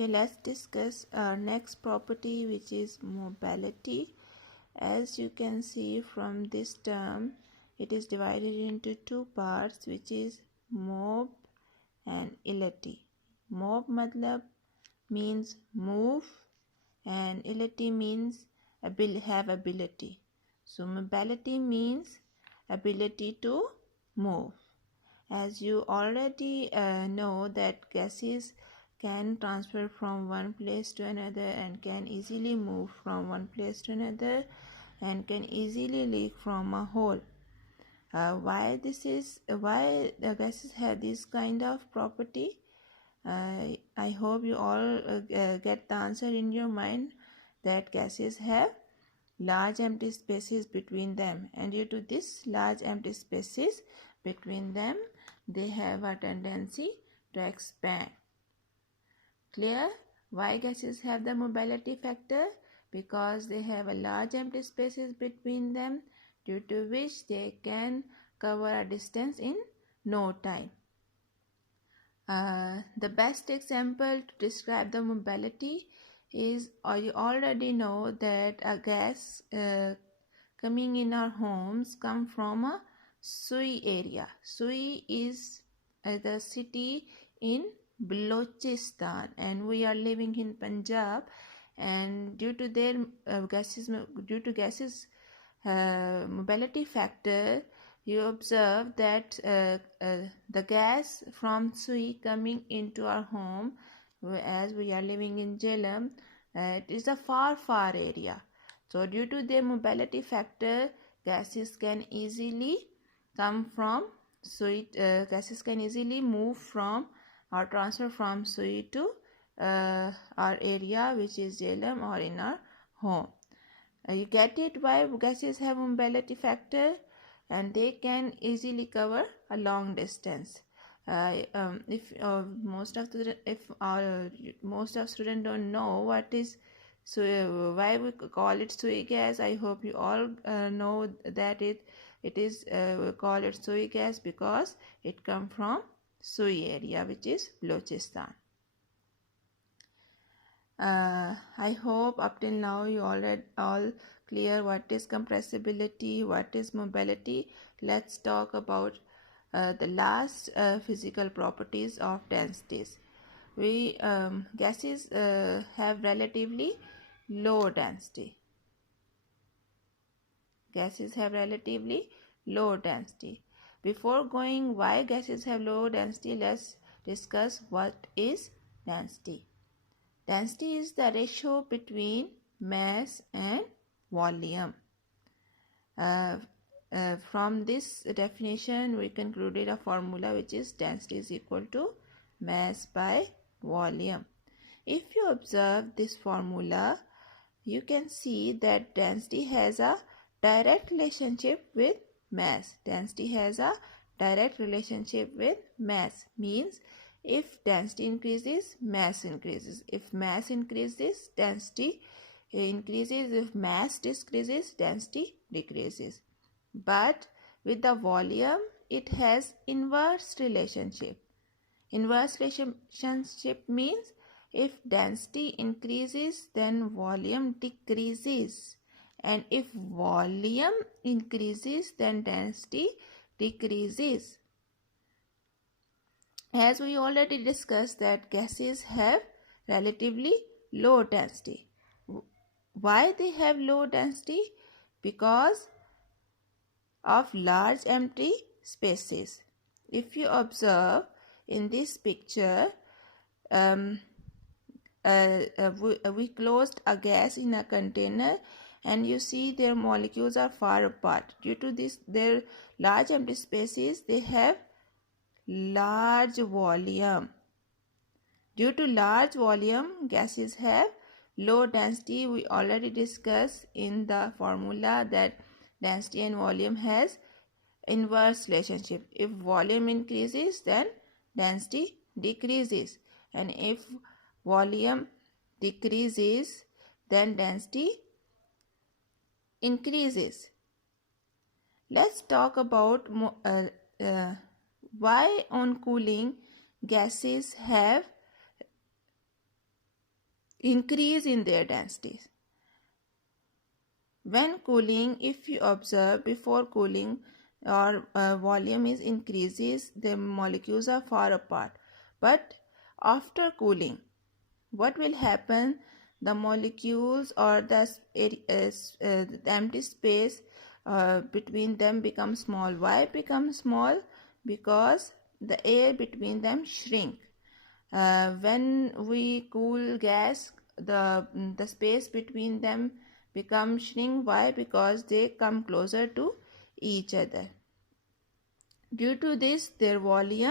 Okay, let's discuss our next property, which is mobility. As you can see from this term, it is divided into two parts, which is mob and ility. Mob matlab means move and ility means have ability. So mobility means ability to move. As you already know that gases can transfer from one place to another and can easily move from one place to another and can easily leak from a hole. Why the gases have this kind of property? I hope you all get the answer in your mind, that gases have large empty spaces between them, and due to this large empty spaces between them, they have a tendency to expand. Clear? Why gases have the mobility factor? Because they have a large empty spaces between them, due to which they can cover a distance in no time. The best example to describe the mobility is, or you already know that a gas coming in our homes come from a Sui area. Sui is the city in Balochistan, and we are living in Punjab, and due to their gases mobility factor, you observe that the gas from Sui coming into our home, as we are living in Jhelum, it is a far area. So due to their mobility factor, gases can easily come from Sui. Gases can easily move from or transfer from Sui to our area, which is Jhelum, or in our home. You get it, why gases have mobility factor, and they can easily cover a long distance. If most of students don't know what is why we call it Sui gas, I hope you all know that it is we call it Sui gas because it comes from Sui area, which is Balochistan. I hope up till now you all clear what is compressibility, what is mobility. Let's talk about the last physical properties of densities. Gases have relatively low density. Gases have relatively low density. Before going why gases have low density, let's discuss what is density. Density is the ratio between mass and volume. From this definition, we concluded a formula, which is density is equal to mass by volume. If you observe this formula, you can see that density has a direct relationship with mass. Density has a direct relationship with mass, means if density increases, mass increases. If mass increases, density increases. If mass decreases, density decreases. But with the volume, it has inverse relationship. Inverse relationship means if density increases, then volume decreases. And if volume increases, then density decreases. As we already discussed that gases have relatively low density. Why they have low density? Because of large empty spaces. If you observe in this picture, we closed a gas in a container, and you see their molecules are far apart. Due to this, their large empty spaces, they have large volume. Due to large volume, gases have low density. We already discussed in the formula that density and volume has inverse relationship. If volume increases, then density decreases, and if volume decreases, then density increases. Let's talk about why on cooling gases have increase in their densities. When cooling, if you observe before cooling or volume is increases, the molecules are far apart. But after cooling, what will happen? The molecules or the empty space between them become small. Why become small? Because the air between them shrink. When we cool gas, the space between them become shrink. Why? Because they come closer to each other. Due to this, their volume